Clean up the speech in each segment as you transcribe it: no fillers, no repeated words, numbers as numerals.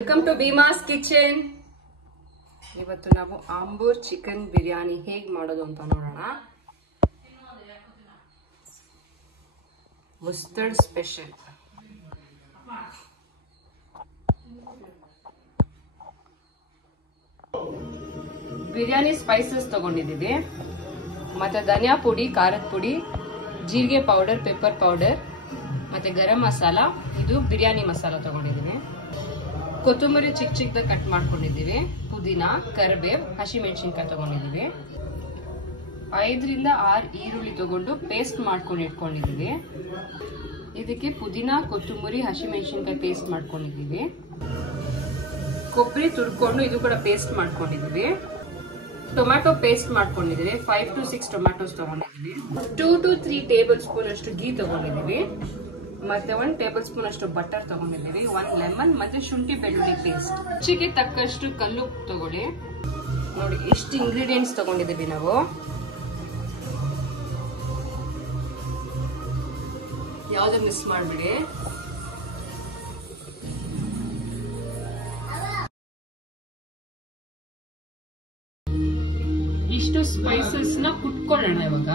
Welcome to Bheemas kitchen. ಇವತ್ತು ನಾವು Ambur chicken biryani ಹೇಗೆ ಮಾಡೋದು ಅಂತ ನೋಡೋಣ. Mustard special. ಬಿರಿಯಾನಿ ಸ್ಪೈಸಸ್ ತಗೊಂಡಿದ್ದೀವಿ, ಮತ್ತೆ ಧನಿಯಾ ಪುಡಿ, ಖಾರದ ಪುಡಿ, ಜೀರಿಗೆ ಪೌಡರ್, ಪೆಪ್ಪರ್ ಪೌಡರ್, ಮತ್ತೆ ಗರಂ ಮಸಾಲ, ಇದು ಬಿರಿಯಾನಿ ಮಸಾಲ ತಗೊಂಡಿದ್ದೀವಿ. ಕೊತ್ತಂಬರಿ ಚಿಕ್ಕ ಚಿಕ್ಕದಾಗಿ ಕಟ್ ಮಾಡ್ಕೊಂಡಿದ್ದೀವಿ. ಪುದೀನ, ಕರಿಬೇವು, ಹಸಿಮೆಣಸಿನ್ಕಾಯಿ ತಗೊಂಡಿದ್ದೀವಿ. 5 ರಿಂದ 6 ಈರುಳ್ಳಿ ತಗೊಂಡು ಪೇಸ್ಟ್ ಮಾಡ್ಕೊಂಡು ಇಟ್ಕೊಂಡಿದ್ದೀವಿ. ಇದಕ್ಕೆ ಪುದೀನ, ಕೊತ್ತಂಬರಿ, ಹಸಿಮೆಣಸಿನ್ಕಾಯಿ ಪೇಸ್ಟ್ ಮಾಡ್ಕೊಂಡಿದ್ದೀವಿ. ಕೊಬ್ಬರಿ ತುರ್ಕೊಂಡು ಇದು ಕೂಡ ಪೇಸ್ಟ್ ಮಾಡ್ಕೊಂಡಿದ್ದೀವಿ. ಟೊಮ್ಯಾಟೊ ಪೇಸ್ಟ್ ಮಾಡ್ಕೊಂಡಿದ್ದೀವಿ. 5 to 6 ಟೊಮ್ಯಾಟೋಸ್ ತಗೊಂಡಿದ್ದೀವಿ. 2 to 3 ಟೇಬಲ್ ಸ್ಪೂನ್ ಅಷ್ಟು ಗೀ ತಗೊಂಡಿದ್ದೀವಿ. ಮತ್ತೆ 1 ಟೇಬಲ್ ಸ್ಪೂನ್ ಅಷ್ಟು ಬಟರ್ ತಗೊಂಡಿದ್ದೀವಿ. 1 ಲೆಮನ್ ಮತ್ತೆ ಶುಂಠಿ ಬೆಳ್ಳುಳ್ಳಿ ಪೇಸ್ಟ್. ರುಚಿಗೆ ತಕ್ಕಷ್ಟು ಕಲ್ಲುಪ್ಪು ತಗೊಳ್ಳಿ. ನೋಡಿ ಇಷ್ಟು ಇಂಗ್ರೀಡಿಯೆಂಟ್ಸ್ ತಗೊಂಡಿದ್ದೀವಿ ನಾವು. ಯಾವ್ದು ಮಿಸ್ ಮಾಡ್ಬಿಡಿ. ಇಷ್ಟು ಸ್ಪೈಸಸ್ ನ ಕುಟ್ಕೊಳ್ಳೋಣ ಇವಾಗ.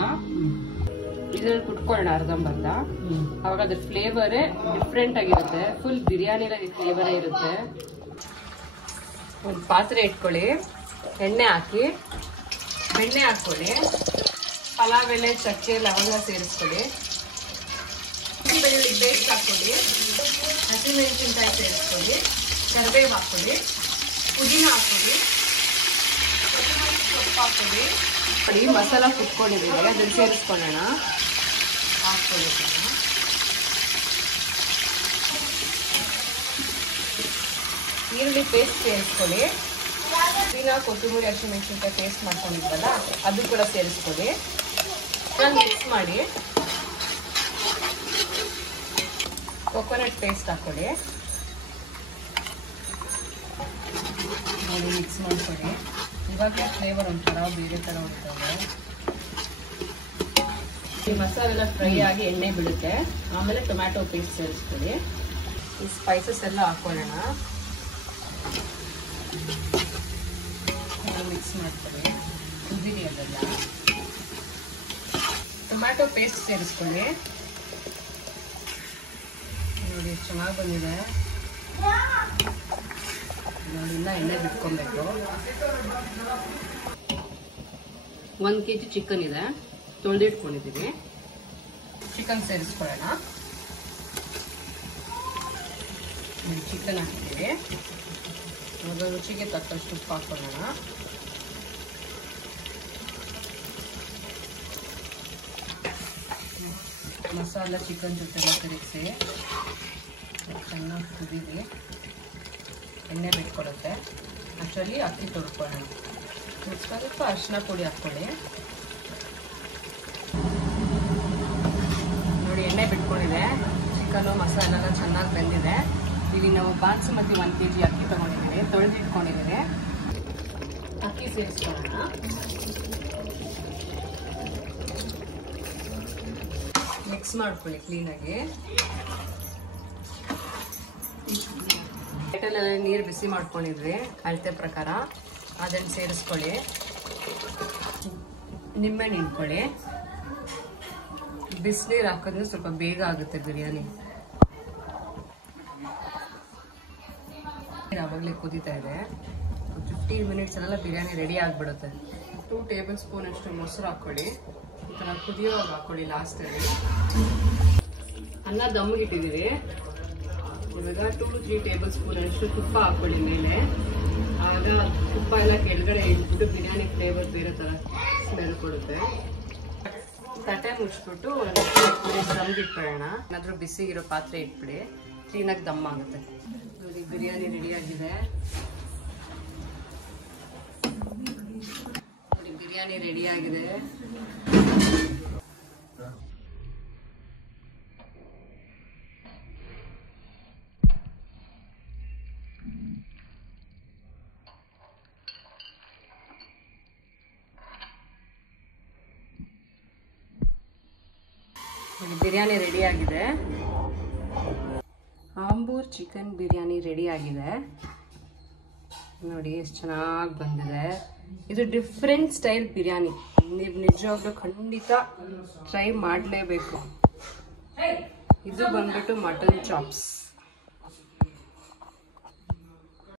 ಇದ್ರಲ್ಲಿ ಕುಟ್ಕೊಳ್ಳೋಣ ಅರ್ಧಂಬರ್ಧ. ಅವಾಗ ಅದ್ರ ಫ್ಲೇವರೇ ಡಿಫ್ರೆಂಟ್ ಆಗಿರುತ್ತೆ. ಫುಲ್ ಬಿರಿಯಾನಿ ಫ್ಲೇವರೇ ಇರುತ್ತೆ. ಒಂದು ಪಾತ್ರೆ ಇಟ್ಕೊಳ್ಳಿ, ಎಣ್ಣೆ ಹಾಕಿ, ಬೆಣ್ಣೆ ಹಾಕೊಳ್ಳಿ, ಪಲಾವ್ ಎಲೆ, ಚಕ್ಕೆ, ಲವಂಗ ಸೇರಿಸ್ಕೊಳ್ಳಿ, ಬೆಳ್ಳುಳ್ಳಿ ಪೇಸ್ಟ್ ಹಾಕೊಳ್ಳಿ, ಹಸಿಮೆಣಸಿನ್ಕಾಯಿ ಸೇರಿಸ್ಕೊಳ್ಳಿ, ಕರಿಬೇವು ಹಾಕೊಳ್ಳಿ, ಪುದೀನ ಹಾಕೊಳ್ಳಿ, ಸೊಪ್ಪು ಹಾಕೊಳ್ಳಿ. ನೋಡಿ ಮಸಾಲ ಕುಟ್ಕೊಂಡಿದ್ದೀವಿ, ಅದನ್ನು ಸೇರಿಸ್ಕೊಳ್ಳೋಣ. ಹಾಕೊಳ್ಳಿ, ಈರುಳ್ಳಿ ಪೇಸ್ಟ್ ಸೇರಿಸ್ಕೊಳ್ಳಿ. ಪುದೀನ, ಕೊತ್ತಂಬರಿ, ಹಸಿಮೆಣಸಿನ್ಕಾಯಿ ಪೇಸ್ಟ್ ಮಾಡ್ಕೊಂಡಿದ್ವಲ್ಲ ಅದು ಕೂಡ ಸೇರಿಸ್ಕೊಳ್ಳಿ. ಮಿಕ್ಸ್ ಮಾಡಿ ಕೊಕೊನಟ್ ಪೇಸ್ಟ್ ಹಾಕೊಳ್ಳಿ. ನೋಡಿ ಮಿಕ್ಸ್ ಮಾಡ್ಕೊಳ್ಳಿ. ಇವಾಗ ಫ್ಲೇವರ್ ಒಂಥರ ಬೇರೆ ತರ ಹೋಗ್ತದೆ. ಈ ಮಸಾಲೆ ಎಲ್ಲ ಫ್ರೈ ಆಗಿ ಎಣ್ಣೆ ಬಿಡುತ್ತೆ. ಆಮೇಲೆ ಟೊಮ್ಯಾಟೊ ಪೇಸ್ಟ್ ಸೇರಿಸ್ಕೊಳ್ಳಿ. ಈ ಸ್ಪೈಸಸ್ ಎಲ್ಲ ಹಾಕೊಳ್ಳೋಣ. ಮಿಕ್ಸ್ ಮಾಡ್ಕೊಳ್ಳಿ. ಕುದಿರಿ ಅದೆಲ್ಲ. ಟೊಮ್ಯಾಟೊ ಪೇಸ್ಟ್ ಸೇರಿಸ್ಕೊಳ್ಳಿ. ನೋಡಿ ಎಷ್ಟು ಚೆನ್ನಾಗಿ ಬಂದಿದೆ. ನೋಡಿ ಇನ್ನ ಎಣ್ಣೆ ಬಿಟ್ಕೊಬೇಕು. 1 kg ಚಿಕನ್ ಇದೆ, ತೊಳೆದಿಟ್ಕೊಂಡಿದ್ದೀವಿ. ಚಿಕನ್ ಸೇರಿಸ್ಕೊಳ್ಳೋಣ. ಚಿಕನ್ ಹಾಕಿದ್ದೀವಿ. ಇವಾಗ ರುಚಿಗೆ ತಕ್ಕಷ್ಟು ಉಪ್ಪು ಹಾಕೊಳ್ಳೋಣ. ಮಸಾಲ ಚಿಕನ್ ಜೊತೆ ತಿರುಗಿಸಿ ಚೆನ್ನಾಗಿ ಕುದೀರಿ. ಎಣ್ಣೆ ಬಿಟ್ಕೊಡುತ್ತೆ. ಅಷ್ಟರಲ್ಲಿ ಅಕ್ಕಿ ತೊಳ್ಕೊಳ್ಳೋಣ. ಸ್ವಲ್ಪ ಅರಿಶಿನ ಪುಡಿ ಹಾಕ್ಕೊಳ್ಳಿ. ನೋಡಿ ಎಣ್ಣೆ ಬಿಟ್ಕೊಂಡಿದೆ. ಚಿಕನು ಮಸಾಲ ಎಲ್ಲ ಚೆನ್ನಾಗಿ ಬೆಂದಿದೆ. ಇಲ್ಲಿ ನಾವು ಬಾಸುಮತಿ 1 kg ಅಕ್ಕಿ ತೊಗೊಂಡಿದ್ದೀವಿ, ತೊಳೆದಿಟ್ಕೊಂಡಿದ್ದೀವಿ. ಅಕ್ಕಿ ಸೇರಿಸ್ಕೊಳ್ಳೋಣ. ಮಿಕ್ಸ್ ಮಾಡ್ಕೊಳ್ಳಿ ಕ್ಲೀನಾಗಿ. ಪ್ಲೇಟಲ್ಲಿ ನೀರು ಬಿಸಿ ಮಾಡ್ಕೊಂಡಿದ್ವಿ ಅಳತೆ ಪ್ರಕಾರ, ಅದನ್ನು ಸೇರಿಸ್ಕೊಳ್ಳಿ. ನಿಂಬೆಹಣ್ಣು ಹಿಂಡ್ಕೊಳ್ಳಿ. ಬಿಸಿನೀರು ಹಾಕಿದ್ರೆ ಸ್ವಲ್ಪ ಬೇಗ ಆಗುತ್ತೆ ಬಿರಿಯಾನಿ. ಆವಾಗಲೇ ಕುದೀತಾ ಇದೆ. 15 ಮಿನಿಟ್ಸ್ ಎಲ್ಲ ಬಿರಿಯಾನಿ ರೆಡಿ ಆಗಿಬಿಡುತ್ತೆ. 2 ಟೇಬಲ್ ಸ್ಪೂನ್ ಅಷ್ಟು ಮೊಸರು ಹಾಕ್ಕೊಳ್ಳಿ. ಈ ಥರ ಕುದಿಯೋವಾಗ ಹಾಕ್ಕೊಳ್ಳಿ ಲಾಸ್ಟಲ್ಲಿ. ಅನ್ನ ದಮ್ಮಿಗೆ ಇಟ್ಟಿದ್ದೀವಿ. ಇವಾಗ 2 to 3 ಟೇಬಲ್ ಸ್ಪೂನ್ ಅಷ್ಟು ತುಪ್ಪ ಹಾಕೊಳ್ಳಿ ಮೇಲೆ. ಆಗ ತುಪ್ಪ ಎಲ್ಲ ಕೆಳಗಡೆ ಇಟ್ಬಿಟ್ಟು ಬಿರಿಯಾನಿ ಫ್ಲೇವರ್ ಬೇರೆ ಥರ ಸ್ಮೆಲ್ ಕೊಡುತ್ತೆ. ತಟ್ಟೆ ಮುಚ್ಚಿಬಿಟ್ಟು ದಮ್ಗೆ ಇಟ್ಬಿಡೋಣ. ಏನಾದರೂ ಬಿಸಿಗಿರೋ ಪಾತ್ರೆ ಇಟ್ಬಿಡಿ, ಕ್ಲೀನಾಗಿ ದಮ್ ಆಗುತ್ತೆ. ನೋಡಿ ಬಿರಿಯಾನಿ ರೆಡಿಯಾಗಿದೆ. ನೋಡಿ ಬಿರಿಯಾನಿ ರೆಡಿಯಾಗಿದೆ. ಬಿರಿಯಾನಿ ರೆಡಿಯಾಗಿದೆ. ಆಂಬೂರ್ ಚಿಕನ್ ಬಿರಿಯಾನಿ ರೆಡಿಯಾಗಿದೆ. ನೋಡಿ ಎಷ್ಟು ಚೆನ್ನಾಗಿ ಬಂದಿದೆ. ಇದು ಡಿಫ್ರೆಂಟ್ ಸ್ಟೈಲ್ ಬಿರಿಯಾನಿ. ನೀವು ನಿಜವಾಗ್ಲೂ ಖಂಡಿತ ಟ್ರೈ ಮಾಡಲೇಬೇಕು. ಇದು ಬಂದ್ಬಿಟ್ಟು ಮಟನ್ ಚಾಪ್ಸ್.